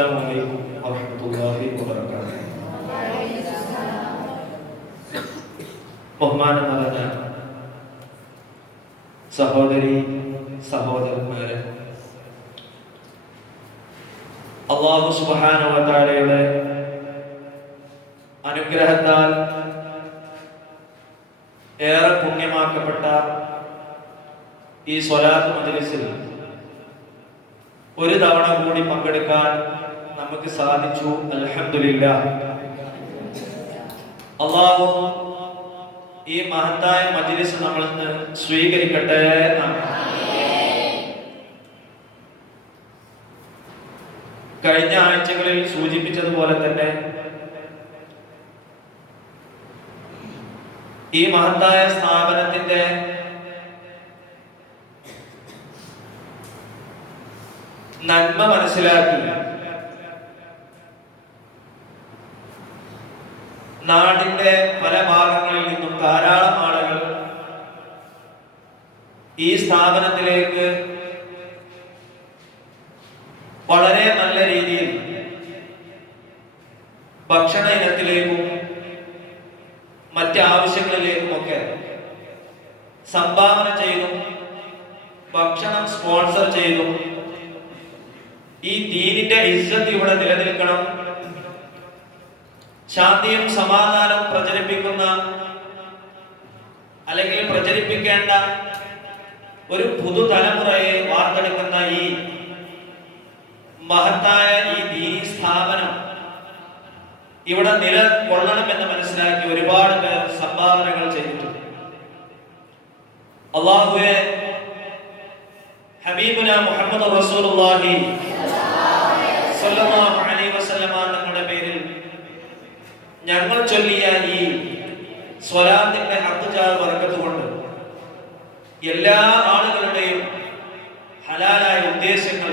അസ്സലാമു അലൈക്കും വറഹ്മത്തുള്ളാഹി വബറകാതുഹു. ബഹുമാനം നിറഞ്ഞ സഹോദരി സഹോദരന്മാരെ, അല്ലാഹു സുബ്ഹാനഹു വ തആലയുടെ അനുഗ്രഹത്താൽ ഏറെ പുണ്യമാക്കപ്പെട്ട ഈ സ്വലാത്ത് മജ്‌ലിസിൽ ഒരു തവണ കൂടി പങ്കെടുക്കാൻ നമുക്ക് സാധിച്ചു. അൽഹംദുലില്ലാഹ്. അല്ലാഹു ഈ മഹത്തായ മജ്‌ലിസ് നമ്മളിൽ നിന്ന് സ്വീകരിക്കട്ടെ. കഴിഞ്ഞ ആഴ്ചകളിൽ സൂചിപ്പിച്ചതുപോലെ തന്നെ ഈ മഹത്തായ സ്ഥാപനത്തിന്റെ നന്മ മനസ്സിലാക്കി നാടിന്റെ പല ഭാഗങ്ങളിൽ നിന്നും ധാരാളം ആളുകൾ ഈ സ്ഥാപനത്തിലേക്ക് വളരെ നല്ല രീതിയിൽ ഭക്ഷണ ഇനത്തിലേക്കും മറ്റ് ആവശ്യങ്ങളിലേക്കുമൊക്കെ സംഭാവന ചെയ്തും ഭക്ഷണം സ്പോൺസർ ചെയ്തും ഈ ദീനിന്റെ ഇസ്സത്ത് ഇവിടെ നിലനിൽക്കണം, ശാന്തിയും സമാധാനവും പ്രചരിപ്പിക്കുന്ന അല്ലെങ്കിൽ പ്രചരിപ്പിക്കേണ്ട ഒരു പുതുതലമുറയെ വാർത്തെടുക്കുന്ന ഈ മഹത്തായ ഈ ദീനി സ്ഥാപനം ഇവിടെ നിലകൊള്ളണമെന്ന് മനസ്സിലാക്കി ഒരുപാട് പേർ സംഭാവനകൾ ചെയ്തിട്ടുണ്ട്. അല്ലാഹുവേ, ഹബീബുന മുഹമ്മദ് റസൂലുള്ളാഹി സ്വല്ലല്ലാഹു അലൈഹി വസല്ലമ തങ്ങളുടെ പേരിൽ ഞങ്ങൾ ചൊല്ലിയ ഈ സ്വലാത്തിന്റെ ഹഖ്ജാൽ ബറക്കത്ത് കൊണ്ട് എല്ലാ ആളുകളുടെയും ഹലാലായ ഉദ്ദേശങ്ങൾ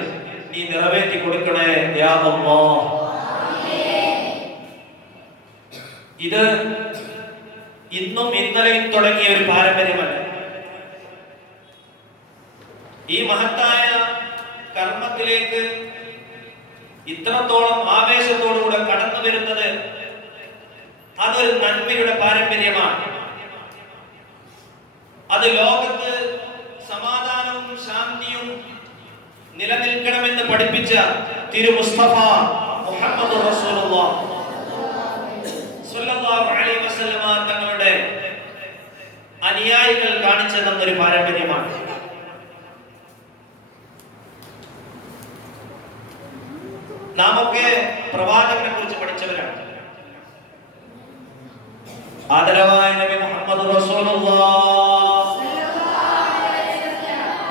നീ നിറവേറ്റി കൊടുക്കണേ യാ അല്ലാഹ്. ഇത് ഇന്നും ഇന്നലെയും തുടങ്ങിയ ഒരു പാരമ്പര്യമല്ല. ഈ മഹത്തായ കർമ്മത്തിലേക്ക് ഇത്രത്തോളം ആവേശത്തോടുകൂടെ കടന്നു വരുന്നത് അതൊരു നന്മയുടെ പാരമ്പര്യമാണ്. അത് ലോകത്ത് സമാധാനവും ശാന്തിയും നിലനിൽക്കണമെന്ന് പഠിപ്പിച്ച തിരു മുസ്തഫ മുഹമ്മദ് റസൂലുള്ളാഹി സ്വല്ലല്ലാഹു അലൈഹി വസല്ലമ തങ്ങളുടെ അനുയായികൾ കാണിച്ചു തന്നൊരു പാരമ്പര്യമാണ്. നാമൊക്കെ പ്രവാചകനെ കുറിച്ച് പഠിച്ചവരാണ്. ആദരവായ നബി മുഹമ്മദ് റസൂലുള്ളാഹി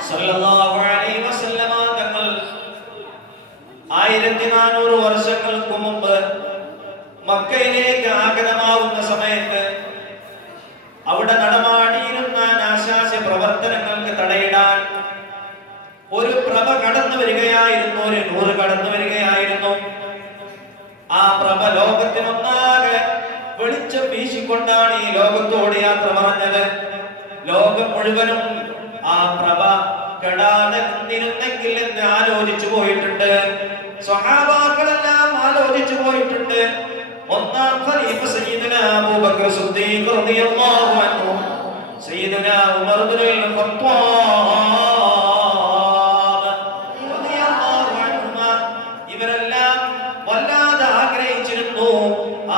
സ്വല്ലല്ലാഹു അലൈഹി വസല്ലമ തങ്ങൾ 1400 വർഷങ്ങൾക്ക് മുമ്പ് മക്കയിലേക്ക് ആഗതമാവുന്ന സമയത്ത് അവിടെ നടമാടിയിരുന്ന നാശാസ്യ പ്രവർത്തനങ്ങൾക്ക് തടയിടാൻ ഒരു പ്രഭ കടന്നു വരികയായിരുന്നു, ഒരു നൂറ് കടന്നു വരികയായിരുന്നു. ആ പ്രഭ ലോകത്തിനൊന്നാകെ വെളിച്ചം വീശിക്കൊണ്ടാണ് ഈ ലോകത്തോട് യാത്ര പറഞ്ഞത്. ലോകം മുഴുവനും ആ പ്രഭ കെടാതെ നിന്നിരുന്നെങ്കിൽ എന്ന് ആലോചിച്ചു പോയിട്ടുണ്ട്. സ്വഹാബാക്കളെല്ലാം ആലോചിച്ചു പോയിട്ടുണ്ട്. ഒന്നാം ഖലീഫ സയ്യിദുനാ അബൂബക്കർ സിദ്ദീഖ് റളിയല്ലാഹു അൻഹു, സയ്യിദുനാ ഉമർ ഇബ്നുൽ ഖത്താബ് റളിയല്ലാഹു അൻഹുമാ, ഇവരെല്ലാം വല്ലാതെ ആഗ്രഹിച്ചിരുന്നു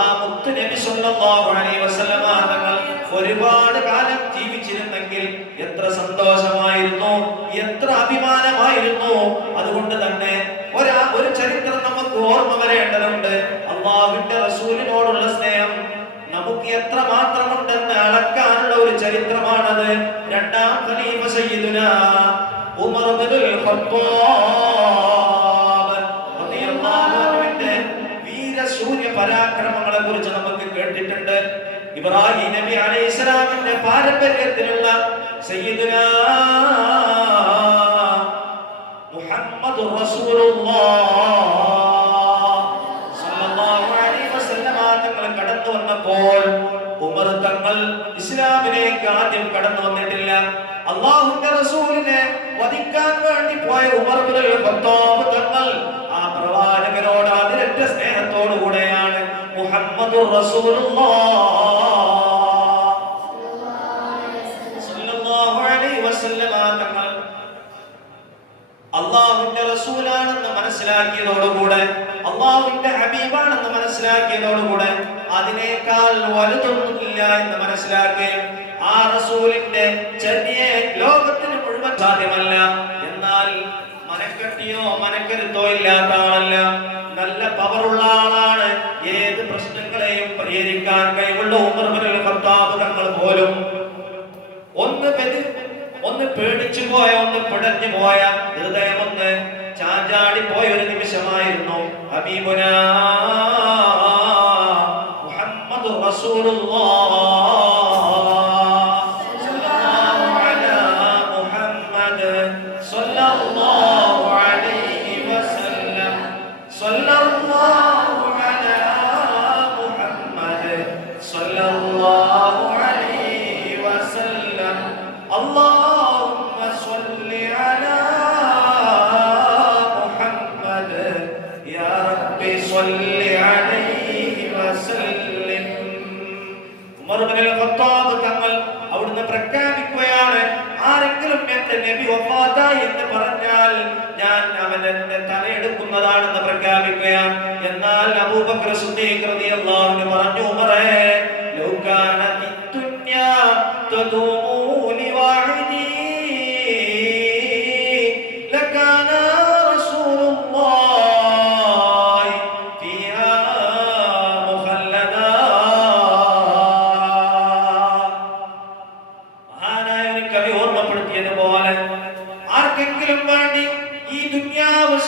ആ മുത്ത് നബി സല്ലല്ലാഹു അലൈഹി വസല്ലമ തങ്ങൾ ഒരുപാട് കാലം ജീവിച്ചിരുന്നെങ്കിൽ എത്ര സന്തോഷമായിരുന്നു, എത്ര അഭിമാനമായിരുന്നു. അതുകൊണ്ട് തന്നെ ഒരു ചരിത്രം നമുക്ക് ഓർമ്മ വരേണ്ടതുണ്ട്. അല്ലാഹുവിന്റെ റസൂലിനോടുള്ള സ്നേഹം നമുക്ക് എത്ര മാത്രമുണ്ടെന്ന് അളക്കാനുള്ള ഒരു ചരിത്രമാണത്. രണ്ടാം ഖലീഫ സയ്യിദുനാ ഉമർ ഇബ്നുൽ ഖത്താബ് റളിയല്ലാഹു അൻഹുവിന്റെ വീരശൂര പരാക്രമങ്ങളെ കുറിച്ച് നമുക്ക് കേട്ടിട്ടുണ്ട്. ഇബ്രാഹിം നബി അലൈഹിസ്സലാമിന്റെ പാരമ്പര്യത്തിലുള്ള സയ്യിദുനാ മുഹമ്മദ് റസൂലുള്ളാഹി സ്വല്ലല്ലാഹു അലൈഹി വസല്ലമ തങ്ങൾ കടന്നു വന്നപ്പോൾ ഉമർ തങ്ങൾ ഇസ്ലാമിലേക്ക് ആദ്യം കടന്നു വന്നിട്ടില്ല. അല്ലാഹുവിന്റെ റസൂലിനെ വധിക്കാൻ വേണ്ടി പോയ ഉമർ ഇബ്നുൽ ഖത്താബ് തങ്ങൾ ആ പ്രവാചകനോട് മുഹമ്മദുർ റസൂലുള്ളാഹ് സല്ലല്ലാഹു അലൈഹി വസല്ലമ തങ്ങൾ അല്ലാഹുവിന്റെ റസൂലാണെന്ന് മനസ്സിലാക്കിയതോടുകൂടെ, അല്ലാഹുവിന്റെ ഹബീബാണെന്ന് മനസ്സിലാക്കിയതോടുകൂടെ അതിനേക്കാൾ വലുതൊന്നുമില്ല എന്ന് മനസ്സിലാക്കുകയും ആ റസൂലിന്റെ ചര്യയെ ലോകത്തിന് മുഴുവൻ സാധ്യമല്ല. എന്നാൽ മനക്കട്ടിയോ മനക്കരുത്തോ ഇല്ലാത്ത ആളല്ല, നല്ല പവറുള്ള ആളാണ്. ഏത് പ്രശ്നങ്ങളെയും പരിഹരിക്കാൻ കഴിവുള്ള ഉമർ ഇബ്നുൽ ഖത്താബ് തങ്ങൾ പോലും ഒന്ന് പേടിച്ചു പോയ, ഒന്ന് പിടഞ്ഞു പോയ, ഹൃദയം ഒന്ന് ചാഞ്ചാടി പോയ ഒരു നിമിഷമായിരുന്നു ഹബീബുനാ മുഹമ്മദുർ റസൂലുള്ളാഹ് സല്ലല്ലാഹു അലാ മുഹമ്മദ് സല്ലല്ലാഹു അലൈഹി വസല്ലം സല്ലല്ലാഹു അലാ മുഹമ്മദ് സല്ലല്ലാഹു അലൈഹി വസല്ലം اللهم صل على محمد يا رب صل عليه وسلم. ഉമർ ഇബ്നുൽ ഖത്താബ് തങ്ങൾ അവിടുന്ന് പ്രഖ്യാപിക്കുകയാണ്, ആരെങ്കിലും എന്റെ നബി വഫാത്തായി എന്ന് പറഞ്ഞാൽ ഞാൻ അവന്റെ തലയെടുക്കുന്നതാണെന്ന് പ്രഖ്യാപിക്കുകയാണ്. എന്നാൽ അബൂബക്കർ സിദ്ദീഖ് റളിയല്ലാഹു അൻഹു പറഞ്ഞു, ഉമറേ ലൗ കാനതി ദുനിയാ തദൂമു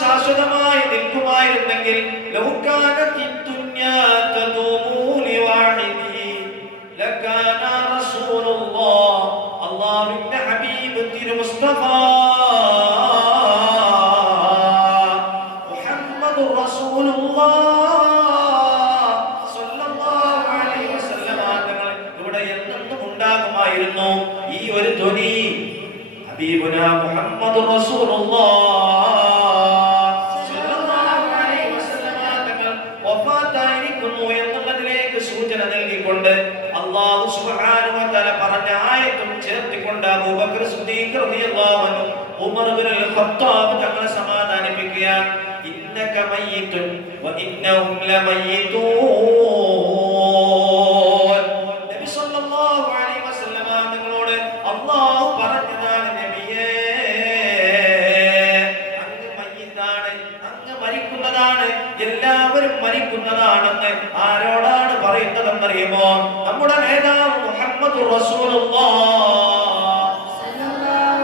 ശാശ്വതമായി നിൽക്കുമായിരുന്നെങ്കിൽ അല്ലാഹുവിന്റെ ഹബീബ് തിരുമുസ്തഫ മുഹമ്മദുർ റസൂലുള്ളാഹ് സ്വല്ലല്ലാഹു അലൈഹി വസല്ലം തങ്ങൾ ഇവിടെ എന്നും ഉണ്ടാകുമായിരുന്നു. ഈ ഒരു ധ്വനി ഹബീബുനാ മുഹമ്മദുർ റസൂലുള്ളാഹ് സൂചന നൽകിക്കൊണ്ട് അല്ലാഹു സുബ്ഹാനഹു വ തആല പറഞ്ഞ ആയത്തും ചേർത്തിക്കൊണ്ട് അബൂബക്കർ സിദ്ദീഖ് റളിയല്ലാഹു അൻഹു ഉമർ ഇബ്നുൽ ഖത്താബ് തങ്ങളെ സമാധാനിപ്പിക്കുകയാണ്. ഇന്നക മയ്യിതുൻ വ ഇന്നഹും ലമയ്യിതൂൻ. നബി സല്ലല്ലാഹു അലൈഹി വസല്ലം തങ്ങളോട് അല്ലാഹു പറഞ്ഞതാണ്, നബിയേ അങ്ങ് മയ്യിതാണ്, അങ്ങ് മരിക്കുന്നതാണ്, എല്ലാവരും മരിക്കുന്നതാണെന്ന് ആരോടാണ് പറയുന്നതെന്നറിയുമോ? നമ്മുടെ നേതാവ് മുഹമ്മദുർ റസൂലുള്ളാഹ് സല്ലല്ലാഹു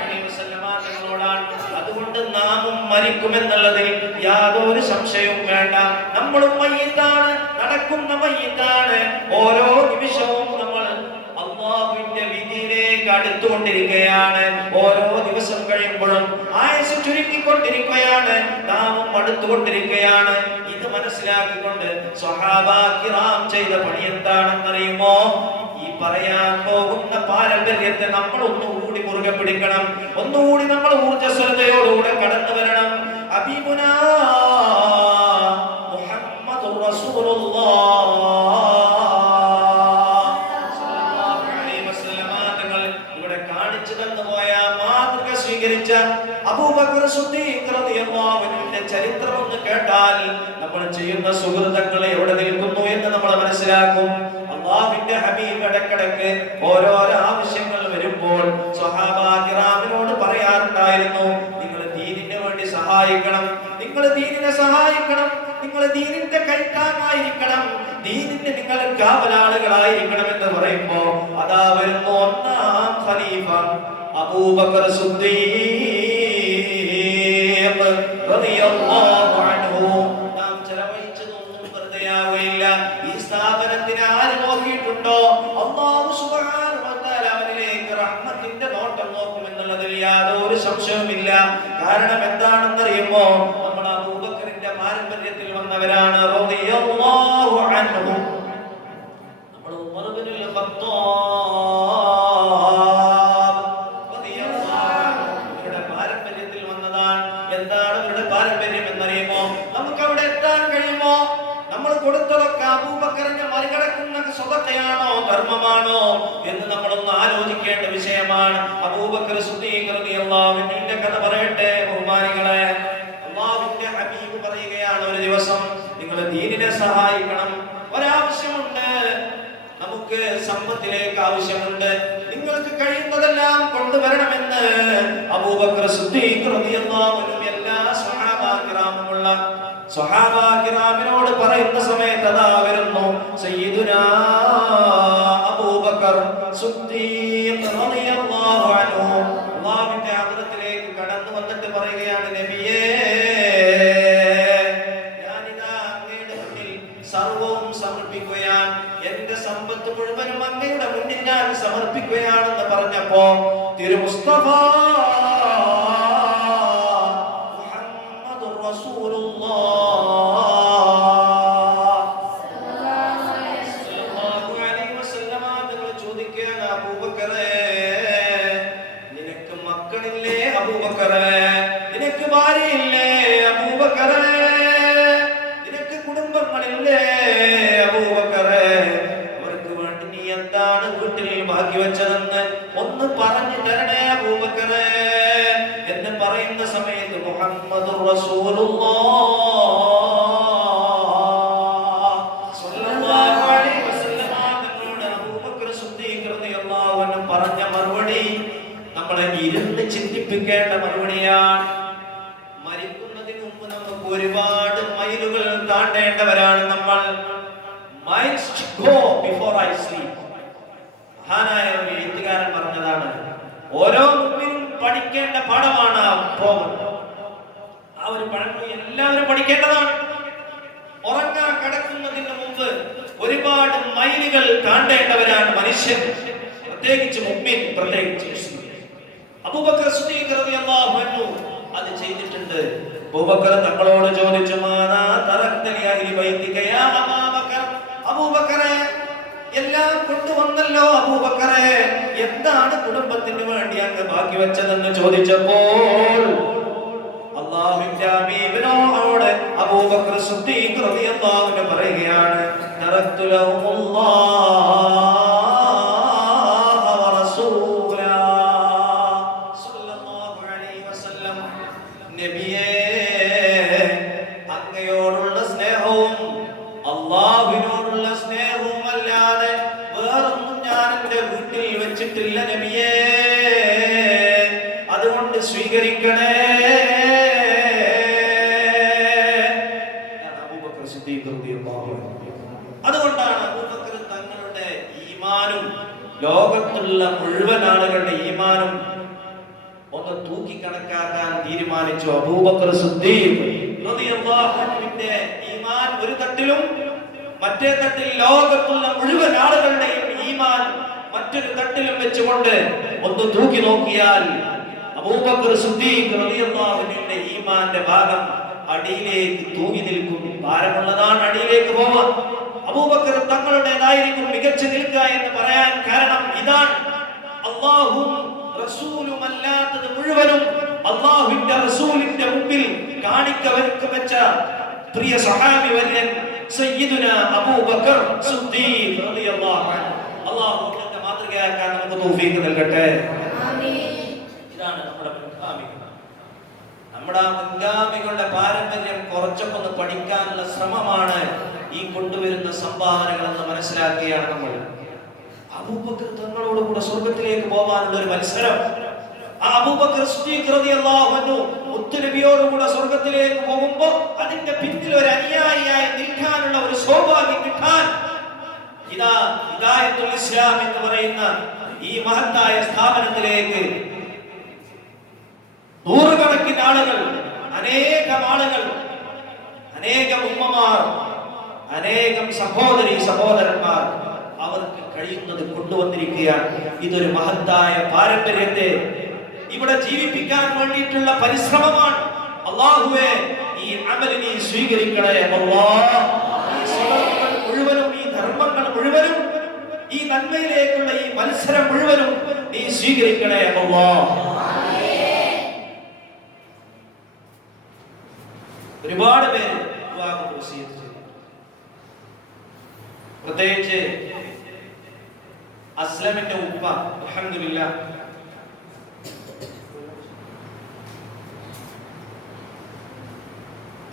അലൈഹി വസല്ലം തങ്ങളോടാണ്. അതുകൊണ്ട് നാമും മരിക്കുമെന്നുള്ളതിൽ യാതൊരു സംശയവും വേണ്ട. നമ്മളും മയ്യിത്താണ്, നടക്കുന്ന മയ്യിത്താണ്. ഓരോ നിമിഷവും നമ്മൾ അല്ലാഹുവിന്റെ വിധിയിലേക്ക് അടുത്തുകൊണ്ടിരിക്കുകയാണ്. ഓരോ ദിവസം കഴിയുമ്പോഴും ആയുസ് ചുരുങ്ങിക്കൊണ്ടിരിക്കുകയാണ്, നാമും അടുത്തുകൊണ്ടിരിക്കുകയാണ്. ഇത് മനസ്സിലാക്കിക്കൊണ്ട് സ്വഹാബാ കിറാം ചെയ്ത പണി എന്താണെന്നറിയുമോ? ഈ പറയാൻ പോകുന്ന പാരമ്പര്യത്തെ നമ്മൾ ഒന്നുകൂടി മുറുകെ പിടിക്കണം, ഒന്നുകൂടി നമ്മൾ ഊർജ്ജസ്വലതയോടുകൂടെ കടന്നു വരണം. ഹബീബുനാ മുഹമ്മദുർ റസൂലുള്ളാഹ് സല്ലല്ലാഹു അലൈഹി വസല്ലം തങ്ങൾ ഇവിടെ കാണിച്ചു തന്നുപോയ മാതൃക സ്വീകരിച്ച അബൂബക്കർ സിദ്ദീഖ് റളിയല്ലാഹു അൻഹുവിന്റെ ചരിത്രം ഒന്ന് കേട്ടാൽ നമ്മൾ ചെയ്യുന്ന സുഹൃത്തുക്കൾ എവിടെ നിൽക്കുന്നു എന്ന് നമ്മൾ മനസ്സിലാക്കും. അല്ലാഹുവിന്റെ ഹബീബ് ഇടയ്ക്കിടയ്ക്ക് ഓരോരോ ആവശ്യങ്ങൾ വരുമ്പോൾ സ്വഹാബാ കിറാമിനോട് പറയാറുണ്ടായിരുന്നു, നിങ്ങൾ ദീനിന് വേണ്ടി സഹായിക്കണം, നിങ്ങൾ ദീനിനെ സഹായിക്കണം, നിങ്ങൾ ദീനിന്റെ കൈത്താങ്ങായിരിക്കണം, ദീനിന്റെ നിങ്ങൾ കാവലാളുകളായിരിക്കണം എന്ന് പറയുമ്പോ അതാ വരുന്നു ഒന്നാം ഖലീഫ അബൂബക്കർ സിദ്ദീഖ് റളിയല്ലാഹു അൻഹു. നാം ചെലവഴിച്ചതൊന്നും വെറുതെയാവില്ല. ഈ സ്ഥാപനത്തിന് ആര് നോക്കിയിട്ടുണ്ടോ അല്ലാഹു സുബ്ഹാനഹു വ തആല അവനിലേക്ക് റഹ്മത്തിന്റെ നോട്ടം നോക്കുമെന്നുള്ളതിൽ യാതൊരു സംശയവുമില്ല. കാരണം എന്താണെന്നറിയുമോ? നമ്മൾ അബൂബക്കറിന്റെ പാരമ്പര്യത്തിൽ വന്നവരാണ് റളിയല്ലാഹു അൻഹു. നമ്മൾ ഉമർ ഇബ്നുൽ ഖത്താബ് റളിയല്ലാഹു പാരമ്പര്യത്തിൽ വന്നതാണ്. എന്താണ് അവരുടെ പാരമ്പര്യം എന്നറിയുമോ? നമുക്ക് അവിടെ എത്താൻ കഴിയുമോ? നമ്മൾ കൊടുത്തതൊക്കെ നടക്കുന്ന സ്വതക്കയാണോ ധർമ്മമാണോ എന്ന് നമ്മളൊന്ന് ആലോചിക്കേണ്ട വിഷയമാണ്. അബൂബക്കർ സിദ്ദീഖ് റളിയല്ലാഹു അൻഹുവിന്റെ കഥ പറയട്ടെ ബഹുമാനികളെ. അല്ലാഹുവിന്റെ ഹബീബ് പറയുകയാണ്, ഒരു ദിവസം നിങ്ങൾ ദീനിനെ സഹായിക്കണം, ഒരാവശ്യമുണ്ട്, നമുക്ക് സമ്പത്തിലേക്ക് ആവശ്യമുണ്ട്, നിങ്ങൾക്ക് കഴിയുന്നതെല്ലാം കൊണ്ടുവരണമെന്ന് അബൂബക്കർ സിദ്ദീഖ് റളിയല്ലാഹു അൻഹു എല്ലാ സ്വഹാബാ കിറാമിനോട് പറയുന്ന സമയത്ത് അതാ വരുന്നു സയ്യിദുനാ അബൂബക്കർ സിദ്ദീഖ് റളിയല്ലാഹു അൻഹു അല്ലാഹുവിന്റെ ഹദ്റത്തിലേക്ക് കടന്നു വന്നിട്ട് പറയുകയാണ്, നബിയേ, ഞാനിതാ അങ്ങയുടെ മുന്നിൽ സർവവും സമർപ്പിക്കുകയാണ്, എന്റെ സമ്പത്ത് മുഴുവനും അങ്ങയുടെ മുന്നിൽ ഞാൻ സമർപ്പിക്കുകയാണെന്ന് പറഞ്ഞപ്പോ തിരുമുസ്തഫ മുഹമ്മദുർ റസൂലുള്ളാഹ് സല്ലല്ലാഹു അലൈഹി വസല്ലം തങ്ങൾ ചോദിക്കുകയാണ്, അബൂബക്കറേ, നിനക്ക് മക്കളില്ലേ അബൂബക്കറേ? നിനക്ക് ഭാര്യയില്ലേ അബൂബക്കറേ? നിനക്ക് കുടുംബങ്ങളില്ലേ അബൂബക്കറേ? അവർക്ക് വേണ്ടി നീ എന്താണ് വീട്ടിൽ ബാക്കി വെച്ചതെന്ന് ഒന്ന് പറഞ്ഞു തരണേ അബൂബക്കറേ എന്ന് പറയുന്ന സമയത്ത് മുഹമ്മദുർ റസൂലുള്ളാഹ് സ്വല്ലല്ലാഹു അലൈഹി വസല്ലം തങ്ങളോട് അബൂബക്കർ സിദ്ദീഖ് റളിയല്ലാഹു അൻഹു പറഞ്ഞ മറുപടി നമ്മളെ ഇരുന്ന് ചിന്തിപ്പിക്കേണ്ട മറുപടിയാണ്. മരിക്കുന്നതിന് മുമ്പ് നമുക്ക് ഒരുപാട് മൈലുകൾ താണ്ടേണ്ടവരാണ് നമ്മൾ. Miles to go before I sleep. മഹാനായ ഒരു എഴുത്തുകാരൻ പറഞ്ഞതാണ്, ഓരോ മുമ്പിലും പഠിക്കേണ്ട പാഠമാണ് ആ ഒരു പഴമൊഴി എല്ലാവരും പഠിക്കേണ്ടതാണ്. ഉറങ്ങാൻ കിടക്കുന്നതിന് മുമ്പ് ഒരുപാട് മൈലുകൾ താണ്ടേണ്ടവരാണ് മനുഷ്യൻ, പ്രത്യേകിച്ച് മുഅ്മിൻ, പ്രത്യേകിച്ച് അബൂബക്കർ സിദ്ദീഖ് റളിയല്ലാഹു അൻഹു അത് ചെയ്തിട്ടുണ്ട്. അബൂബക്കർ തങ്ങളോട് ചോദിച്ചു, മാനാ തറക്ത ലി അഹ്ലി ബൈതിക യാ അബൂബക്കർ? അബൂബക്കറെ, എല്ലാം കൊണ്ടുവന്നല്ലോ അബൂബക്കറെ, എന്താണ് കുടുംബത്തിന് വേണ്ടി അങ്ങ് ബാക്കി വെച്ചതെന്ന് ചോദിച്ചപ്പോൾ അല്ലാഹുവിന്റെ ഹബീബിനോട് അബൂബക്കർ സിദ്ദീഖ് റളിയല്ലാഹു അൻഹു പറയുകയാണ്, തറക്തു ലഹുല്ലാഹ് വ റസൂലാ സ്വല്ലല്ലാഹു അലൈഹി വസല്ലം. നബിയേ, അങ്ങയോടുള്ള സ്നേഹവും അല്ലാഹുവിനോടുള്ള സ്നേഹവും അല്ലാതെ വേറൊന്നും ഞാൻ എന്റെ വീട്ടിൽ വെച്ചിട്ടില്ല നബിയേ, അതുകൊണ്ട് സ്വീകരിക്കണേ. അബൂബക്കർ സിദ്ദീഖ് റളിയല്ലാഹു അൻഹു. അതുകൊണ്ടാണ് അബൂബക്കർ തങ്ങളുടെ ഈമാനും ലോകത്തുള്ള മുഴുവൻ ആളുകളുടെ ഈമാനും ഒന്ന് തൂക്കി കണക്കാക്കാൻ തീരുമാനിച്ചു. അബൂബക്കർ സിദ്ദീഖ് റളിയല്ലാഹു അൻഹുവിന്റെ ഈമാൻ ഒരു തട്ടിലും, മറ്റേ തട്ടിൽ ലോകത്തുള്ള മുഴുവൻ ആളുകളുടെയും ഈമാൻ മറ്റൊരു തട്ടിലും വെച്ചുകൊണ്ട് ഒന്ന് തൂക്കി നോക്കിയാൽ അബൂബക്കർ സിദ്ദീഖ് റളിയല്ലാഹു അൻഹുവിന്റെ ഈമാന്റെ ഭാഗം അടിയിലേക്ക് തൂങ്ങി നിൽക്കും. ഭാരമുള്ളതാണ് അടിയിലേക്ക് പോവാൻ. അബൂബക്കർ തങ്ങളുടേതായിരിക്കും മികച്ചു നിൽക്കുക എന്ന് പറയാൻ കാരണം ഇതാണ്, അല്ലാഹും റസൂലും അല്ലാത്തത് മുഴുവനും അല്ലാഹുവിന്റെ റസൂലിന്റെ മുമ്പിൽ കാണിക്ക വെച്ച പ്രിയ സഹാബി വര്യൻ സയ്യിദുനാ അബൂബക്കർ സിദ്ദീഖ് റളിയല്ലാഹു അൻഹു. അല്ലാഹു നമ്മുടെ മാതൃകയാക്കാൻ നമുക്ക് തൗഫീഖ് നൽകട്ടെ. ആമീൻ. ഇതാണ് നമ്മുടെ മുൻഗാമികൾ. നമ്മുടെ മുൻഗാമികളുടെ പാരമ്പര്യം കുറച്ചൊക്കെ ഒന്ന് പഠിക്കാനുള്ള ശ്രമമാണ് ഈ കൊണ്ടുവരുന്ന സംഭാവനകൾ എന്ന് മനസ്സിലാക്കിയാണ് നമ്മൾ. അബൂബക്കർ തങ്ങളോട് കൂടെ സ്വർഗ്ഗത്തിലേക്ക് പോകാനുള്ള ഒരു മത്സരം. അബൂബക്കർ സിദ്ദീഖ് റളിയല്ലാഹു അൻഹു മുത്തുനബിയോട് കൂടെ സ്വർഗ്ഗത്തിലേക്ക് പോകുമ്പോൾ അതിന്റെ പിന്നിൽ ഒരു അനുയായിയായി നിൽക്കാനുള്ള ഒരു സൗഭാഗ്യം കിട്ടാൻ ഇതാ ഹിദായത്തുൽ ഇസ്ലാം എന്ന് പറയുന്ന ഈ മഹത്തായ സ്ഥാപനത്തിലേക്ക് നൂറുകണക്കിന് ആളുകൾ, അനേകം ആളുകൾ, അനേകം ഉമ്മമാർ, അനേകം സഹോദരി സഹോദരന്മാർ അവർക്ക് കഴിയുന്നത് കൊണ്ടുവന്നിരിക്കുകയാണ്. ഇതൊരു മഹത്തായ പാരമ്പര്യത്തെ ഇവിടെ ജീവിപ്പിക്കാൻ വേണ്ടിയിട്ടുള്ള പരിശ്രമമാണ്. അല്ലാഹുവേ, ഈ അമലിനെ സ്വീകരിക്കണേ അല്ലാഹ്. ഈ സ്വലാത്തുകൾ മുഴുവനും, ഈ ധർമ്മങ്ങൾ മുഴുവനും, ഈ നന്മയിലേക്കുള്ള ഈ മത്സരം മുഴുവനും നീ സ്വീകരിക്കണേ അല്ലാഹ്. ഒരുപാട് പേര് ദുആ കൊണ്ട് വസിയത്ത് ചെയ്തു. പ്രത്യേകിച്ച് അസ്ലമിന്റെ ഉപ്പ അൽഹംദുലില്ലാഹ്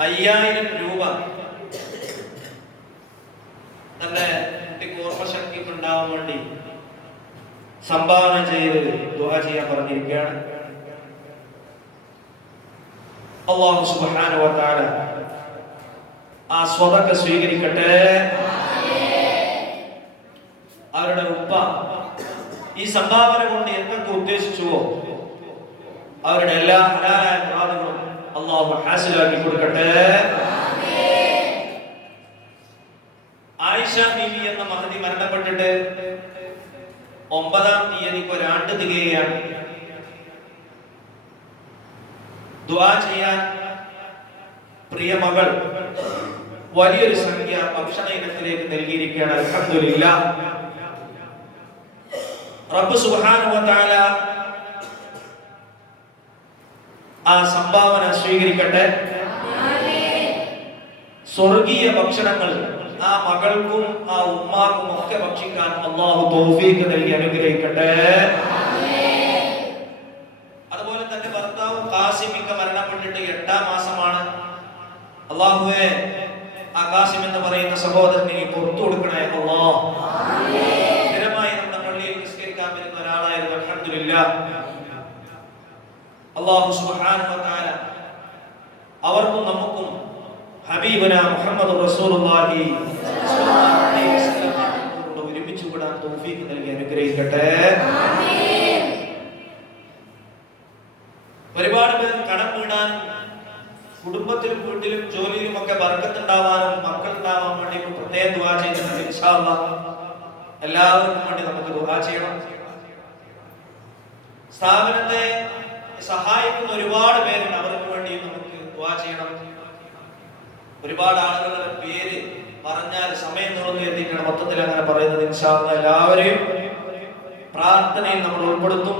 5000 രൂപ തന്റെ കുട്ടിക്ക് ഓർമ്മശക്തി ഉണ്ടാവാൻ വേണ്ടി സംഭാവന ചെയ്ത് ദുആ ചെയ്യാൻ പറഞ്ഞിരിക്കുകയാണ്. അല്ലാഹു സുബ്ഹാനഹു വ തആല ആ സ്വതക്ക സ്വീകരിക്കട്ടെ. അവരുടെ ഉപ്പ ഈ സംഭാവന കൊണ്ട് എന്തൊക്കെ ഉദ്ദേശിച്ചുവോ അവരുടെ എല്ലാ ഹലാലായ മുറാദുകളും അല്ലാഹു ഹാസിലാക്കി കൊടുക്കട്ടെ. ആയിഷ ബീവി എന്ന മഹദി മരണപ്പെട്ടിട്ട് 9-ാം തീയതിക്ക് ഒരാണ്ട് തികയാണ്. ദുആ ചെയ്യാൻ പ്രിയ മകൾ വലിയൊരു സംഖ്യ ഭക്ഷണ ഇനത്തിലേക്ക് നൽകിയിരിക്കുകയാണ്. അൽഹംദുലില്ലാഹ്. റബ്ബ് സുബ്ഹാനഹു വ തആല ആ സംഭാവന സ്വീകരിക്കട്ടെ. സ്വർഗീയ ഭക്ഷണങ്ങൾ ആ മകൾക്കും ആ ഉമ്മാക്കും ഒക്കെ ഭക്ഷിക്കാൻ അല്ലാഹു തൗഫീഖ് നൽകി അനുഗ്രഹിക്കട്ടെ. അതുപോലെ തന്നെ ഭർത്താവ് ഖാസിമിക്ക മരണപ്പെട്ടിട്ട് 8-ാം മാസമാണ്. അല്ലാഹുവേ ആ ഖാസിം എന്ന് പറയുന്ന സഹോദരനെ പുറത്തു കൊടുക്കണേ അല്ലാഹ്. സ്ഥിരമായി നമ്മുടെ പള്ളിയിൽ നിസ്കരിക്കാൻ വരുന്ന ഒരാളായിരുന്നു. അൽഹംദുലില്ലാഹ്. അല്ലാഹു സുബ്ഹാനഹു വ തആല അവർക്കും നമുക്കും ഹബീബന മുഹമ്മദ് റസൂലുള്ളാഹി സ്വല്ലല്ലാഹു അലൈഹി വസല്ലം ഒരുമിച്ച് കൂടാൻ തൗഫീഖ് നൽകി അനുഗ്രഹിക്കട്ടെ. ആമീൻ. ഒരുപാട് പേർ കടം വീടാനും കുടുംബത്തിലും വീട്ടിലും ജോലിയിലും ഒക്കെ ബർക്കത്ത് ഉണ്ടാവാനും മക്കൾ ഉണ്ടാവാൻ വേണ്ടി പ്രത്യേകം ദുആ ചെയ്യുന്നുണ്ട്. ഇൻഷാ അല്ലാഹ് എല്ലാവർക്കും വേണ്ടി നമുക്ക് ദുആ ചെയ്യണം. സ്ഥാപനത്തെ സഹായിക്കുന്ന ഒരുപാട് പേരുണ്ട്. അവർക്ക് വേണ്ടി നമുക്ക് ദുആ ചെയ്യണം. ഒരുപാട് ആളുകളുടെ പേര് പറഞ്ഞാൽ സമയം തുറന്നു എത്തിക്കണം. മൊത്തത്തിൽ അങ്ങനെ പറയുന്നത് ഇൻഷാ അല്ലാഹ് എല്ലാവരെയും പ്രാർത്ഥനയിൽ നമ്മൾ ഉൾപ്പെടുത്തും.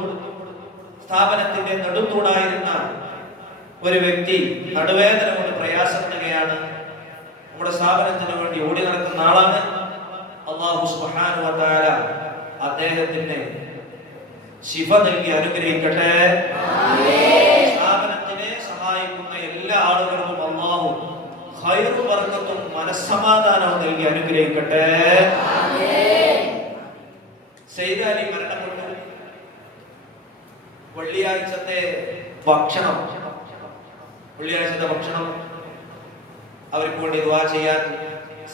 സ്ഥാപനത്തിന്റെ നെടുന്തൂണായിരുന്ന ഒരു വ്യക്തി നടുവേദന കൊണ്ട് പ്രയാസപ്പെടുകയാണ്. നമ്മുടെ സ്ഥാപനത്തിന് വേണ്ടി ഓടി നടക്കുന്ന ആളാണ്. അല്ലാഹു സുബ്ഹാനഹു വ തആല അദ്ദേഹത്തിന് ശിഫ നൽകി അനുഗ്രഹിക്കട്ടെ. സ്ഥാപനത്തിനെ സഹായിക്കുന്ന എല്ലാ ആളുകൾക്കും അല്ലാഹു ഖൈറും ബർക്കത്തും മനസ്സമാധാനവും നൽകി അനുഗ്രഹിക്കട്ടെ. സയ്യിദ് അലി മരണപ്പെട്ടു. വെള്ളിയാഴ്ചത്തെ ഭക്ഷണം അവർക്ക് വേണ്ടി ദുആ ചെയ്യാൻ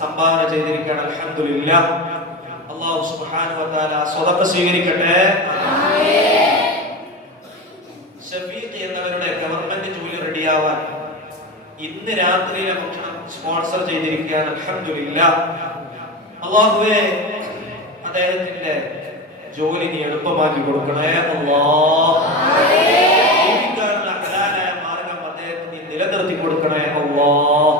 സംഭാവന ചെയ്തിരിക്കുകയാണ്. അൽഹംദുലില്ലാഹ്. അല്ലാഹു സുബ്ഹാനഹു വ തആല സ്വതക്ക സ്വീകരിക്കട്ടെ. ഷഫീഖ് എന്നവരുടെ ഗവൺമെന്റ് ജോലി റെഡിയാവാൻ ഇന്ന് രാത്രിയിലെ ഭക്ഷണം സ്പോൺസർ ചെയ്തിരിക്കുകയാണ്. അൽഹംദുലില്ലാഹ്. അല്ലാഹുവേ അദ്ദേഹത്തിന്റെ ജോലി നീ എളുപ്പമാക്കി കൊടുക്കണേ അല്ലാഹ്. ജീവിക്കാനുള്ള ഹലാലായ മാർഗം അദ്ദേഹത്തിന് നീ നിലനിർത്തി കൊടുക്കണേ അല്ലാഹ്.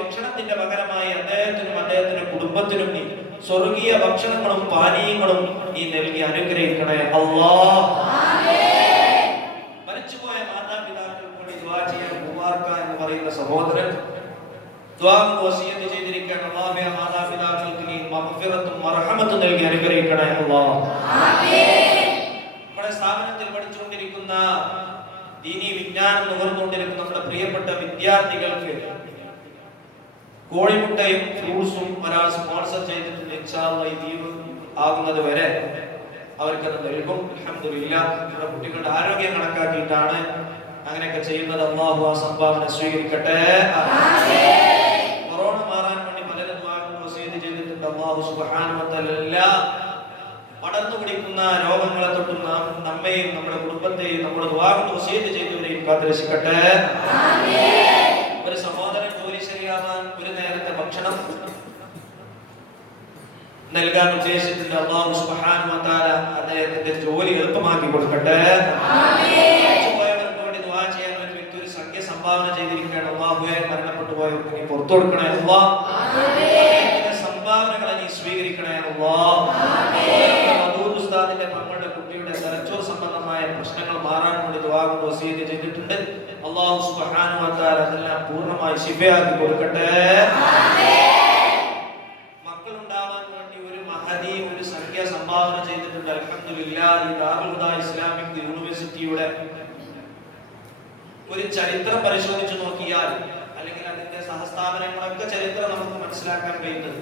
ഭക്ഷണത്തിന്റെ പകരമായി അദ്ദേഹത്തിന്റെ കുടുംബത്തിനും നീ സ്വർഗീയ ഭക്ഷണങ്ങളും പാനീയങ്ങളും നീ നൽകി അനുഗ്രഹിക്കണേ അല്ലാഹ്. മരിച്ചുപോയ മാതാപിതാക്കൾക്ക് വേണ്ടി ദുആ ചെയ്യാൻ മുബാറക എന്ന് പറയുന്ന സഹോദരൻ ദുആ വസിയത്ത് ചെയ്തിരിക്കുകയാണ്. അല്ലാഹുവേ മാതാപിതാക്കൾക്ക് നീ മഗ്ഫിറത്തും മർഹമത്തും നൽകി അനുഗ്രഹിക്കണേ അല്ലാഹ്. നമ്മുടെ സ്ഥാപനത്തിൽ പഠിച്ചുകൊണ്ടിരിക്കുന്ന ദീനി വിജ്ഞാനം നുകർന്നുകൊണ്ടിരിക്കുന്ന നമ്മുടെ പ്രിയപ്പെട്ട വിദ്യാർത്ഥികൾക്ക് കോഴിമുട്ടയും ഫ്രൂട്ട്സും ഒരാൾ സ്പോൺസർ ചെയ്തിട്ടുണ്ട്. ഇൻഷാ അല്ലാഹ് ഈ ലീവ് ആകുന്നത് വരെ അവർക്കത് നൽകും. അൽഹംദുലില്ലാഹ്. നമ്മുടെ കുട്ടികളുടെ ആരോഗ്യം കണക്കാക്കിയിട്ടാണ് അങ്ങനെയൊക്കെ ചെയ്യുന്നത്. അല്ലാഹു ആ സംഭാവന സ്വീകരിക്കട്ടെ. കൊറോണ മാറാൻ വേണ്ടി പലരും വസിയത്ത് ചെയ്തിട്ടുണ്ട്. അല്ലാഹു സുബ്ഹാനഹു വ തആല പടർന്നു പിടിക്കുന്ന രോഗങ്ങളെ തൊട്ടും നമ്മെയും നമ്മുടെ കുടുംബത്തെയും നമ്മുടെ വസിയത്ത് ചെയ്തവരെയും കാത്തുരക്ഷിക്കട്ടെ. ഒരു സഹോദരൻ ജോലി ശരിയാവാൻ ഒരു നേരത്തെ ഭക്ഷണം നൽകാൻ ഉദ്ദേശിച്ചിട്ടുണ്ട്. അല്ലാഹു സുബ്ഹാനഹു വ തആല അദ്ദേഹത്തിന്റെ ജോലി എളുപ്പമാക്കി കൊടുക്കട്ടെ. മരിച്ചുപോയവർക്ക് വേണ്ടി ദുആ ചെയ്യാൻ ഒരു വ്യക്തി ഒരു സംഖ്യ സംഭാവന ചെയ്തിരിക്കുകയാണ്. അല്ലാഹുവേ മരണപ്പെട്ടു പോയവർക്ക് നീ പുറത്തു കൊടുക്കണേ അല്ലാഹ്. സംഭാവനകളെ നീ സ്വീകരിക്കണേ അല്ലാഹ്. മദൂദ് ഉസ്താദിന്റെ മകളുടെ കുട്ടിയുടെ തലച്ചോർ സംബന്ധമായ പ്രശ്നങ്ങൾ മാറാൻ വേണ്ടി ദുആ കൊണ്ട് വസിയത്ത് ചെയ്തിട്ടുണ്ട്. അല്ലാഹു സുബ്ഹാനഹു വ തആല അതെല്ലാം പൂർണ്ണമായി ശിഫയാക്കി കൊടുക്കട്ടെ. ഈ ദാറുൽ ഹുദ ഇസ്ലാമിക് യൂണിവേഴ്സിറ്റിയുടെ ഒരു ചരിത്രം പരിശോധിച്ചു നോക്കിയാൽ, അല്ലെങ്കിൽ അതിന്റെ സഹസ്ഥാപനങ്ങളൊക്കെ ചരിത്രം നമുക്ക് മനസ്സിലാക്കാൻ കഴിയുന്നത്,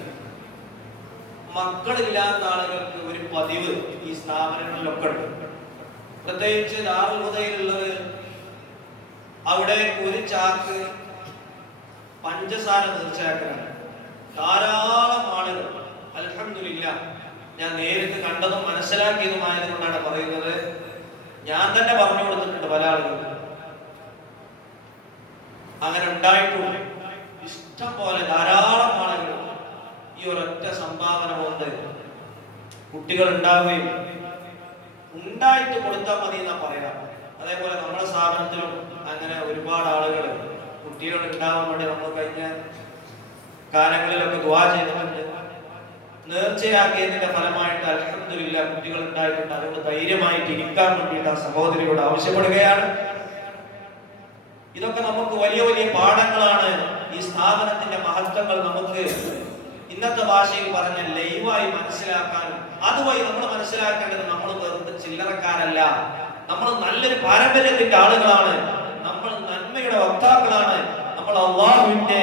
മക്കളില്ലാത്ത ആളുകൾക്ക് ഒരു പതിവ് ഈ സ്ഥാപനങ്ങളിലൊക്കെ ഉണ്ട്. പ്രത്യേകിച്ച് ദാറുൽ ഹുദയിലുള്ളത്, അവിടെ ഒരു ചാക്ക് പഞ്ചസാര തീർച്ചയാക്കണം. ധാരാളം ആളുകൾ, അൽഹംദുലില്ലാഹ്, ഞാൻ നേരിട്ട് കണ്ടതും മനസ്സിലാക്കിയതുമായത് കൊണ്ടാണ് പറയുന്നത്. ഞാൻ തന്നെ പറഞ്ഞു കൊടുത്തിട്ടുണ്ട് പല ആളുകൾക്ക്, അങ്ങനെ ഉണ്ടായിട്ടുണ്ട്. ഇഷ്ടം പോലെ ധാരാളം ആളുകൾ ഈ ഒരൊറ്റ സംഭാവന കൊണ്ട് കുട്ടികൾ ഉണ്ടാവുകയും, ഉണ്ടായിട്ട് കൊടുത്താൽ മതി എന്നാ പറയാം. അതേപോലെ നമ്മുടെ സ്ഥാപനത്തിലും അങ്ങനെ ഒരുപാട് ആളുകൾ കുട്ടികൾ ഉണ്ടാവാൻ വേണ്ടി നമ്മൾ കഴിഞ്ഞ കാലങ്ങളിലൊക്കെ ദുആ ചെയ്തിട്ടുണ്ട്. നേർച്ചയാക്കിയതിന്റെ ഫലമായിട്ട് അൽഹംദുലില്ലാഹ് കുട്ടികൾ ഉണ്ടായിട്ടുണ്ട്. അതുകൊണ്ട് ധൈര്യമായിട്ട് ഇരിക്കാൻ വേണ്ടിയിട്ട് ആ സഹോദരിയോട് ആവശ്യപ്പെടുകയാണ്. ഇതൊക്കെ നമുക്ക് വലിയ വലിയ പാഠങ്ങളാണ്. ഈ സ്ഥാപനത്തിന്റെ മഹത്വങ്ങൾ നമുക്ക് ഇന്നത്തെ ഭാഷയിൽ പറഞ്ഞ ലൈവായി മനസ്സിലാക്കാനും, അതുവഴി നമ്മൾ മനസ്സിലാക്കേണ്ടത് നമ്മൾ വെറുതെ ചില്ലറക്കാരല്ല, നമ്മൾ നല്ലൊരു പാരമ്പര്യത്തിന്റെ ആളുകളാണ്, നമ്മൾ നന്മയുടെ വക്താക്കളാണ്, നമ്മൾ അള്ളാഹുവിന്റെ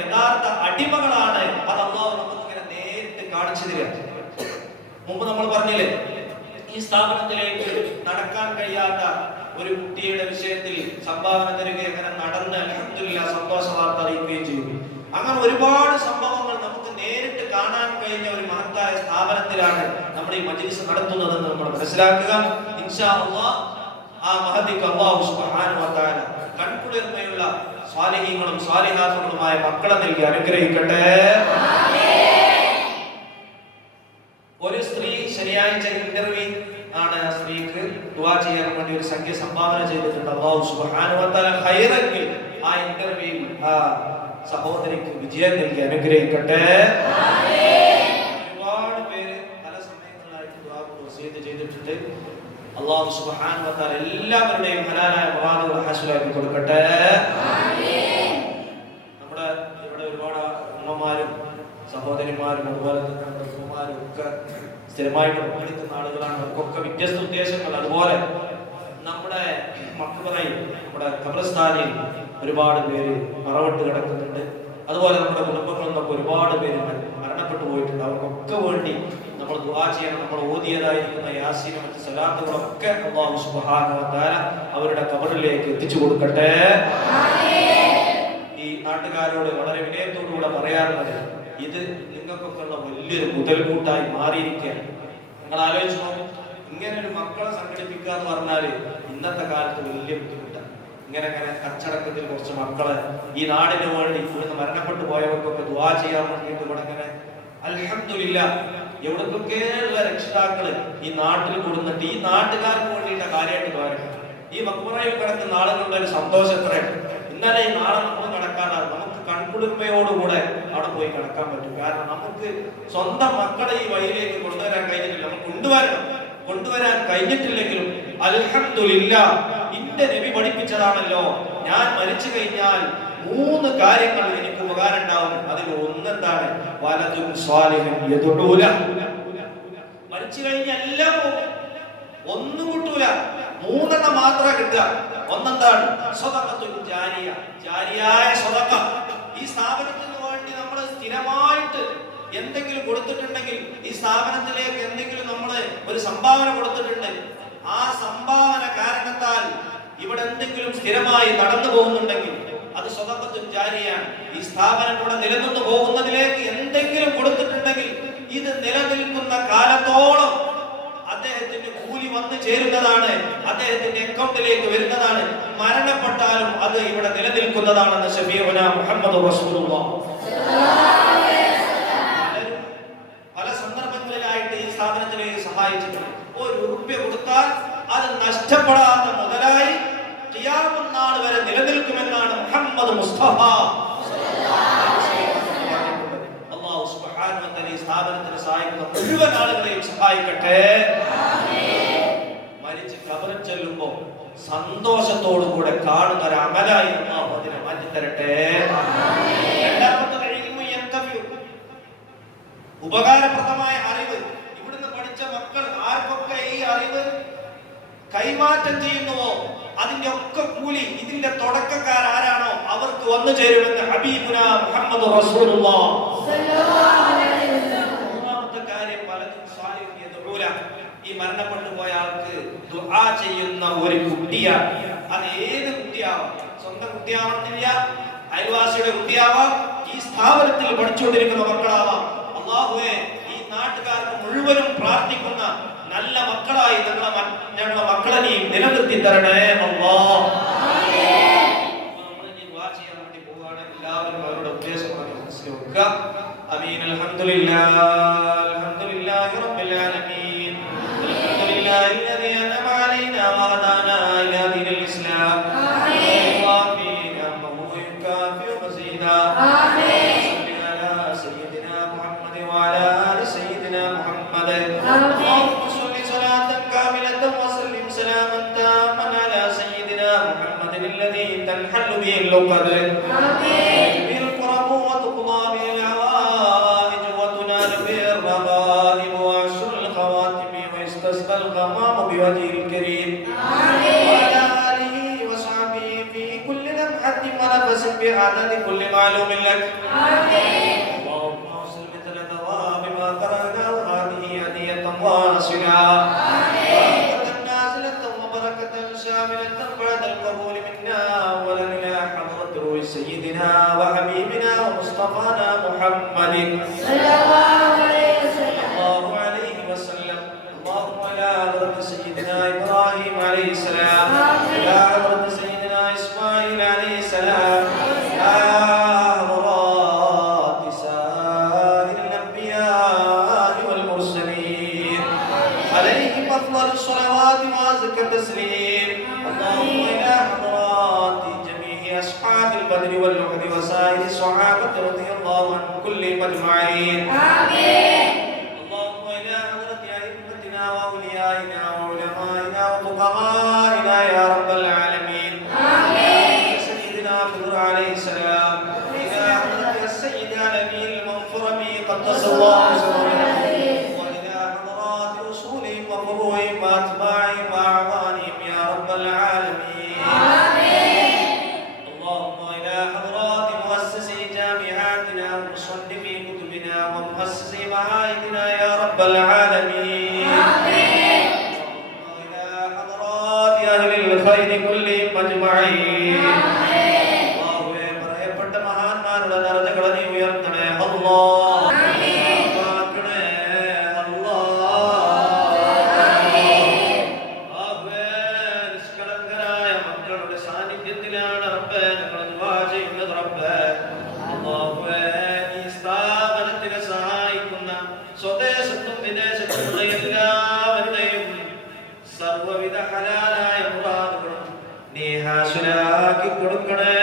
യഥാർത്ഥ അടിമകളാണ്. അത് അള്ളാഹു നമുക്ക് ഇങ്ങനെ നേരിട്ട് കാണിച്ചു തരിക. മുമ്പ് നമ്മൾ പറഞ്ഞില്ലേ, ഈ സ്ഥാപനത്തിലേക്ക് നടക്കാൻ കഴിയാത്ത ഒരു കുട്ടിയുടെ വിഷയത്തിൽ സംഭാവന തരികയും അങ്ങനെ നടന്ന് അൽഹംദുലില്ലാഹ് സന്തോഷ വാർത്ത അറിയിക്കുകയും ചെയ്തു. അങ്ങനെ ഒരുപാട് സംഭവങ്ങൾ നമുക്ക് നേരിട്ട് കാണാൻ കഴിഞ്ഞ ഒരു മഹത്തായ സ്ഥാപനത്തിലാണ് നമ്മൾ ഈ മജ്‌ലിസ് നടത്തുന്നതെന്ന് നമ്മൾ മനസ്സിലാക്കുക. ഇൻഷാ അല്ലാഹ് ആ മഹദിക്ക് അല്ലാഹു സുബ്ഹാനഹു വ തആല കൺകുളിർമയുള്ള സ്വാലിഹീങ്ങളും സ്വാലിഹാത്തുകളുമായ മക്കളെ നൽകി അനുഗ്രഹിക്കട്ടെ. ഒരു സ്ത്രീ ശനിയാഴ്ച ഇന്റർവ്യൂ ആണ്. ആ സ്ത്രീക്ക് ദുആ ചെയ്യാൻ വേണ്ടി ഒരു സംഖ്യ സംഭാവന ചെയ്തിട്ടുണ്ട്. അല്ലാഹു സുബ്ഹാനഹു വ തആല ഖൈറങ്കിൽ ആ ഇന്റർവ്യൂവിൽ ആ സഹോദരിക്ക് വിജയം നൽകി അനുഗ്രഹിക്കട്ടെ. ഒരുപാട് പേര് പല സമയങ്ങളിലായിട്ട് ദുആ വസിയത്ത് ചെയ്തിട്ടുണ്ട്. അല്ലാഹു സുബ്ഹാനഹു വ തആല എല്ലാവരുടെയും ഹലാലായ മുറാദുകൾ ഹാസിലാക്കി കൊടുക്കട്ടെ. നമ്മുടെ ഇവിടെ ഒരുപാട് അമ്മമാരും സഹോദരിമാരും അതുപോലെ തന്നെ നമ്മുടെ ഉമ്മമാരും ഒക്കെ സ്ഥിരമായിട്ട് പങ്കെടുക്കുന്ന ആളുകളാണ്. അവർക്കൊക്കെ വ്യത്യസ്ത ഉദ്ദേശങ്ങൾ. അതുപോലെ നമ്മുടെ മക്ബറയിൽ, നമ്മുടെ ഖബർസ്ഥാനിൽ ഒരുപാട് പേര് മറവിട്ട് കിടക്കുന്നുണ്ട്. അതുപോലെ നമ്മുടെ കുടുംബങ്ങളിൽ നിന്നൊക്കെ ഒരുപാട് പേര് മരണപ്പെട്ടു പോയിട്ടുണ്ട്. അവർക്കൊക്കെ വേണ്ടി നമ്മൾ ദുആ ചെയ്യണം. നമ്മൾ ഓതിയതായിരിക്കുന്ന യാസീനും മറ്റ് സലാത്തുകളൊക്കെ അല്ലാഹു സുബ്ഹാനഹു വ തആല അവരുടെ ഖബറിലേക്ക് എത്തിച്ചു കൊടുക്കട്ടെ. ഈ നാട്ടുകാരോട് വളരെ വിനയത്തോടുകൂടെ പറയാറുള്ളത്, ഇത് നിങ്ങൾക്കൊക്കെ ഉള്ള വലിയൊരു മുതൽകൂട്ടായി മാറിയിരിക്കുകയാണ്. നിങ്ങൾ ആലോചിച്ച് നോക്കും, ഇങ്ങനെ ഒരു മക്കളെ സംഘടിപ്പിക്കുക എന്ന് പറഞ്ഞാല് ഇന്നത്തെ കാലത്ത് വലിയ ബുദ്ധിമുട്ടാണ്. ഇങ്ങനെ കച്ചടക്കത്തിൽ കുറച്ച് മക്കളെ ഈ നാടിന് വേണ്ടി ഇവിടുന്ന് മരണപ്പെട്ടു പോയവർക്കൊക്കെ ദുആ ചെയ്യാൻ വേണ്ടിയിട്ട് ഇവിടെ ഇങ്ങനെ അൽഹംദുലില്ലാഹ് എവിടത്തൊക്കെയുള്ള രക്ഷിതാക്കള് ഈ നാട്ടിൽ കൊടുത്തിട്ട് ഈ നാട്ടുകാർക്ക് വേണ്ടിയിട്ട് കാര്യമായിട്ട് പോരാ. ഈ മക്ബറയിൽ കിടക്കുന്ന ആളുകളുടെ ഒരു സന്തോഷം എത്രയാണ്. ഇന്നലെ ഈ നാളെ നമ്മൾ കിടക്കാനാണ്, നമുക്ക് കൺകുളിർമയോടുകൂടെ അവിടെ പോയി കിടക്കാൻ പറ്റും. കാരണം നമുക്ക് സ്വന്തം മക്കളെ ഈ വഴിയിലേക്ക് കൊണ്ടുവരാൻ കഴിഞ്ഞിട്ടില്ല. നമുക്ക് കൊണ്ടുവരാൻ കഴിഞ്ഞിട്ടില്ലെങ്കിലും അൽഹംദുലില്ലാഹ് ഇന്റെ നബി പഠിപ്പിച്ചതാണല്ലോ, ഞാൻ മരിച്ചു കഴിഞ്ഞാൽ 3 കാര്യങ്ങൾ എനിക്ക് ഉപകാരം ഉണ്ടാവും. അതിൽ ഒന്നെന്താണ്? വലദുൻ സ്വാലിഹുൻ യദുഊല. മരിച്ചു കഴിഞ്ഞാൽ എല്ലാം ഒന്നും കിട്ടൂല, 3 മാത്രമേ കിട്ടുക. ഒന്നെന്താണ്? സ്വദഖത്തുൻ ജാരിയ, ജാരിയായ സ്വദഖ. ഈ സ്ഥാപനത്തിന് വേണ്ടി നമ്മൾ സ്ഥിരമായിട്ട് എന്തെങ്കിലും കൊടുത്തിട്ടുണ്ടെങ്കിൽ, ഈ സ്ഥാപനത്തിലേക്ക് എന്തെങ്കിലും നമ്മൾ ഒരു സംഭാവന കൊടുത്തിട്ടുണ്ട്, ആ സംഭാവന കാരണത്താൽ ഇവിടെ എന്തെങ്കിലും സ്ഥിരമായി നടന്നു പോകുന്നുണ്ടെങ്കിൽ അത് സ്വദഖത്തുൻ ജാരിയാണ്. ഈ സ്ഥാപനം ഇവിടെ നിലനിന്ന് പോകുന്നതിലേക്ക് എന്തെങ്കിലും കൊടുത്തിട്ടുണ്ടെങ്കിൽ ഇത് നിലനിൽക്കുന്ന കാലത്തോളം അദ്ദേഹത്തിന്റെ കൂലി വന്നു ചേരുന്നതാണ്, അദ്ദേഹത്തിന്റെ അക്കൗണ്ടിലേക്ക് വരുന്നതാണ്. മരണപ്പെട്ടാലും അത് ഇവിടെ നിലനിൽക്കുന്നതാണെന്ന് ശഫീഉന മുഹമ്മദ് റസൂലുള്ളാഹ് പല സന്ദർഭങ്ങളിലായിട്ട് ഈ സ്ഥാപനത്തിലേക്ക് സഹായിച്ചിട്ടുണ്ട്. 1 രൂപ കൊടുത്താൽ അത് നഷ്ടപ്പെടാത്ത മുതലായി ഖിയാമത്ത് നാൾ വരെ നിലനിൽക്കുമെന്നാണ് മുഹമ്മദ് മുസ്തഫ അല്ലാഹു സുബ്ഹാനഹു വ തആല ഈ സ്ഥാപനത്തിന് സഹായിക്കുന്ന മുഴുവൻ ആളുകളെയും സഹായിക്കട്ടെ. മരിച്ച് ഖബറിൽ ചെല്ലുമ്പോൾ സന്തോഷത്തോടുകൂടെ കാണുന്ന ഒരു അമലായി അല്ലാഹു അതിനെ മാറ്റി തരട്ടെ. രണ്ടാമത്തെ ഇൽമു യന്തഫി, ഉപകാരപ്രദമായ അറിവ്. ഇവിടുന്ന് പഠിച്ച മക്കൾ ആർക്കൊക്കെ ഈ അറിവ് പെരുമാറ്റം ചെയ്യുന്നുവോ അതിന്റെ ഒക്കെ കൂലി ഇതിന്റെ തുടക്കക്കാർ ആരാണോ അവർക്ക് വന്നു ചേരുമെന്ന് ഹബീബുന മുഹമ്മദ് റസൂലുള്ളാഹ് സ്വല്ലല്ലാഹു അലൈഹി വസല്ലം. മൂന്നാമത്തെ കാര്യം പലതും ഈ മരണപ്പെട്ടു പോയ ആൾക്ക് ദുആ ചെയ്യുന്ന ഒരു കുട്ടിയാണ്. അത് ഏത് കുട്ടിയാവാം, സ്വന്തം കുട്ടിയാവണമെന്നില്ല, അയൽവാസിയുടെ കുട്ടിയാവാം, ഈ സ്ഥാപനത്തിൽ പഠിച്ചുകൊണ്ടിരിക്കുന്ന മക്കളാവാം. അല്ലാഹുവേ, ഈ നാട്ടുകാർക്ക് മുഴുവനും പ്രാർത്ഥിക്കുന്ന നല്ല മക്കളായി ഞങ്ങളെ മക്കളെ നീ നിലനിർത്തി തരണേ അല്ലാഹ്. നമ്മൾ ഇനി ദുആ ചെയ്യാൻ വേണ്ടി പോവാണ്. എല്ലാവരും അവരുടെ ഉദ്ദേശം മനസ്സിലാക്കുക. ആമീൻ. അൽഹംദുലില്ലാഹ് അൽഹംദുലില്ലാഹി റബ്ബിൽ ആലമീൻ. അൽഹംദുലില്ലാഹി الذي أنعم علينا وهدانا إلى دين الإسلام. آمين. وفينا ويكافئ مزيدا. آمين. صل على سيدنا محمد وعلى آل سيدنا محمد. آمين. الذي تنحل به اللقد. آمين. به الكرم وتقضى به العوائج وتنال به الرغائب وعشر الخواتم ويستسقى الغمام بوجه الكريم. آمين. وعلى آله وصحبه في كل لمحة ونفس بعدد كل معلوم لك. آمين. اللهم اوصل مثل ثواب ما قرأناه هذه هدية واصلة. آمين. بركة نازلة وبركة شاملة بعد القبول إلى حضرة روح سيدنا وحبيبنا ومصطفانا محمد صلى الله عليه وسلم. الله عليه وسلم. اللهم إلى حضرة سيدنا إبراهيم عليه السلام، إلى حضرة سيدنا إسماعيل عليه السلام، إلى حضرات سائر الأنبياء والمرسلين عليهم أفضل الصلوات وأزكى التسليم. اللهم إلى حضرات أصحاب البدر والأحد وسائر الصحابة رضي الله عنهم كلهم أجمعين. آمين. اللهم إلى حضرة أئمتنا وأوليائنا وعلمائنا وفقهائنا يا رب العالمين. آمين. سيدنا خضر عليه السلام، إلى حضرة السيد الأمير المغفرمي قدس الله سره، وإلى حضرات رسولهم وفروعهم وأتباعهم وأعوانهم يا رب العالمين. آمين. ومصنفي كتبنا ومؤسسي معاهدنا يا رب العالمين. آمين. وإلى حضرات أهل الخير كلهم أجمعين. آمين. الله പറയപ്പെട്ട മഹാന്മാരുടെ ദർജകളെ നീ ഉയർത്തണേ അല്ലാഹ്. ആമീൻ. കാക്കണേ അല്ലാഹ്. ആമീൻ. നിഷ്കളങ്കരായ മക്കളുടെ സാന്നിധ്യത്തിലാണ് റബ്ബേ ഞങ്ങൾ ദുആ ചെയ്യുന്നത്. റബ്ബേ അല്ലാഹുവേ, ഈ സ്ഥാപനത്തിനെ സഹായിക്കുന്ന സ്വദേശത്തും വിദേശത്തുമുള്ള എല്ലാവരുടെയും സർവ്വവിധ ഹലാലായ മുറാദുകളും നീ ഹാസിലാക്കി കൊടുക്കണേ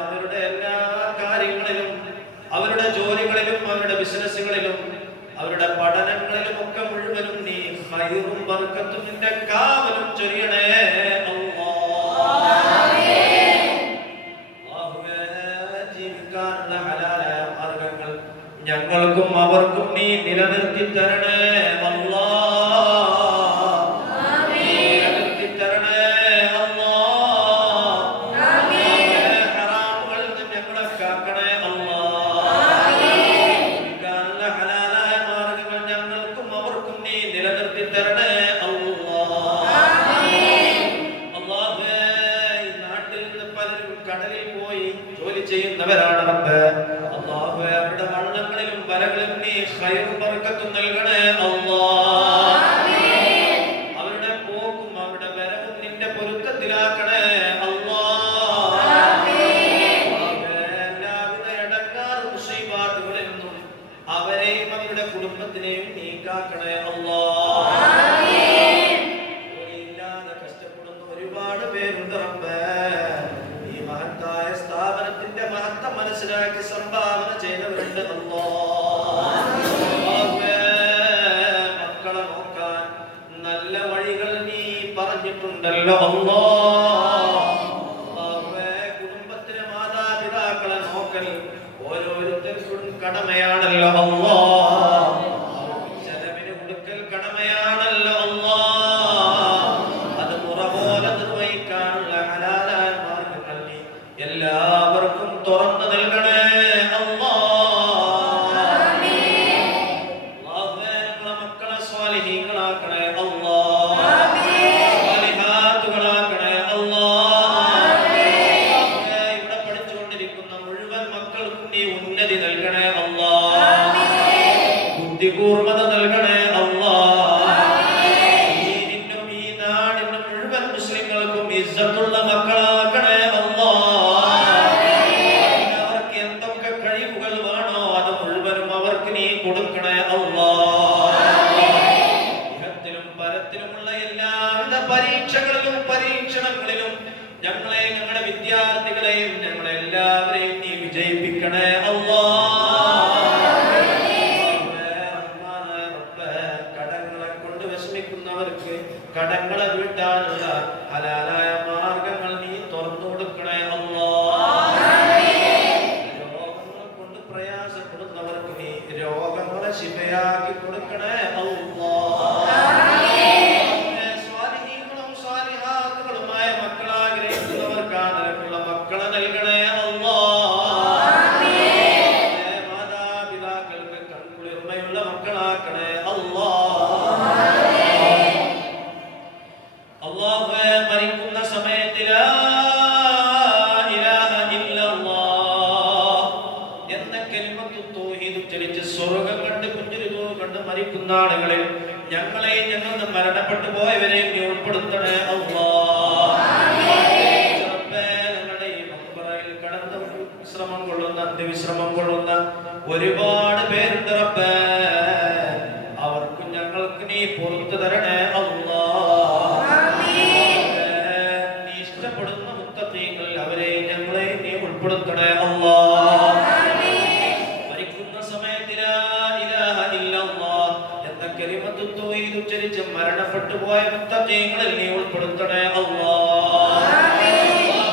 അവരുടെ എല്ലാ കാര്യങ്ങളിലും, അവരുടെ ജോലികളിലും, അവരുടെ ബിസിനസ്സുകളിലും, അവരുടെ പഠനങ്ങളിലും ഒക്കെ മുഴുവനും നീ ഖൈറും ബർക്കത്തും നിന്റെ കാവലും ചൊരിയണേ. ഞങ്ങൾക്കും അവർക്കും നീ നിലനിർത്തി തരണേ അല്ലാഹ്. നിലനിർത്തി തരണേ അല്ലാഹ്. ഹറാമുകളിൽ നിന്ന് ഞങ്ങളെ കാക്കണേ അല്ലാഹ്. ഹലാലായ മാർഗങ്ങൾ ഞങ്ങൾക്കും അവർക്കും നീ നിലനിർത്തി തരണേ അല്ലാഹ്. അല്ലാഹുവേ, ഈ നാട്ടിൽ നിന്ന് പലരും കടലിൽ പോയി ജോലി ചെയ്യുന്നവരാണ് റബ്ബേ. അല്ലാഹുവേ, അവരുടെ വള്ളങ്ങളിലും വലകളിലും നീ ഖൈറും ബർക്കത്തും നൽകണേ അല്ലാഹ്. അവരുടെ പോക്കും അവരുടെ വരവും നിന്റെ പൊരുത്തത്തിലാക്കണേ അല്ലാഹ്. എല്ലാവിധ ഇടങ്ങാറ് മുസീബത്തുകളിൽ നിന്നും അവരെയും അവരുടെ കുടുംബത്തിനെയും നീ കാക്കണേ അല്ലാഹ്. ജോലിയില്ലാതെ കഷ്ടപ്പെടുന്ന ഒരുപാട് പേരുണ്ട് റബ്ബേ. ഈ മഹത്തായ സ്ഥാപനത്തിന്റെ മഹത്വം മനസ്സിലാക്കി സംഭാവന ചെയ്തവരുണ്ട് മക്കളെ നോക്കാൻ നല്ല വഴികൾ നീ പറഞ്ഞിട്ടുണ്ടല്ലോ കുടുംബത്തിലെ മാതാപിതാക്കളെ നോക്കൽ ഓരോരുത്തർക്കും കടമയാണല്ലോ ചെലവിന് ഹിമ്മത്തുള്ള മക്കളാക്കണേ അല്ലാഹ്. അവർക്ക് എന്തൊക്കെ കഴിവുകൾ വേണോ അത് മുഴുവനും അവർക്ക് നീ കൊടുക്കണേ അല്ലാഹ്. ഇഹത്തിലും പരത്തിലുമുള്ള എല്ലാവിധ പരീക്ഷകളിലും പരീക്ഷണങ്ങളിലും ഞങ്ങളെ ഞങ്ങളുടെ വിദ്യാർത്ഥികളെയും ഞങ്ങളെ എല്ലാവരെയും നീ വിജയിപ്പിക്കണേ അല്ലാഹ്. കടങ്ങളെ കൊണ്ട് വിഷമിക്കുന്നവർക്ക് കടങ്ങളെ വീട്ടാനുള്ള ഹലാലായ മാർഗങ്ങൾ നീ തുറന്നു കൊടുക്കണേ അല്ലാഹ്. രോഗങ്ങളെ കൊണ്ട് പ്രയാസപ്പെടുന്നവർക്ക് നീ രോഗങ്ങളെ ശിഫയാക്കി കൊടുക്കണേ അല്ലാഹ്. സ്വാലിഹീങ്ങളും സ്വാലിഹാത്തുകളുമായ മക്കളാഗ്രഹിക്കുന്നവർക്ക് ആ നിലക്കുള്ള മക്കളെ നൽകണേ അല്ലാഹ്. മാതാപിതാക്കൾക്ക് കൺകുളിർമയുള്ള മക്കളാക്കണേ അല്ലാഹ്. അല്ലാഹുവേ, മരിക്കുന്ന സമയത്ത് ലാ ഇലാഹ ഇല്ലല്ലാഹ് എന്ന കലിമത്തു തൗഹീദ് ഉച്ചരിച്ച് സ്വർഗ്ഗം കണ്ട് പുഞ്ചിരി കണ്ട് മരിക്കുന്ന ആളുകളിൽ ഞങ്ങളെ ഞങ്ങൾ മരണപ്പെട്ടു പോയവരെ നീ ഉൾപ്പെടുത്തണേ അല്ലാഹ്. ഞങ്ങളുടെ ഈ മഖ്ബറയിൽ കടന്ന് വിശ്രമം കൊള്ളുന്ന അന്ത്യവിശ്രമം കൊള്ളുന്ന ഒരുപാട് പേരുണ്ട് റബ്ബേ. അവർക്കും ഞങ്ങൾക്ക് നീ പുറത്തു തരണേ അല്ലാഹ്. നീ ഇഷ്ടപ്പെടുന്ന മുത്തഖീങ്ങൾ അവരെ ഞങ്ങളെ നീ ഉൾപ്പെടുത്തണേ അല്ലാഹ്. മരിക്കുന്ന സമയത്ത് ലാ ഇലാഹ ഇല്ലല്ലാഹ് എന്ന കലിമത്തു തൗഹീദ് ഉച്ചരിച്ച് മരണപ്പെട്ടു പോയ മുത്തഖീങ്ങളിൽ നീ ഉൾപ്പെടുത്തണേ അല്ലാഹ്.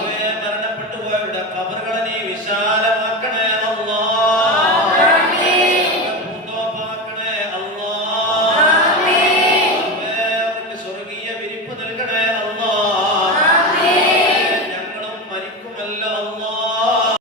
മരണപ്പെട്ടു പോയവരുടെ ഖബറുകളെ നീ വിശാലമാക്കണേ അല്ലാഹ്. പൂന്തോപ്പാക്കണേ അല്ലാഹ്. അവർക്ക് സ്വർഗീയ വിരിപ്പ് നൽകണേ അല്ലാഹ്. ഞങ്ങളും മരിക്കുമല്ലോ അല്ലാഹ്.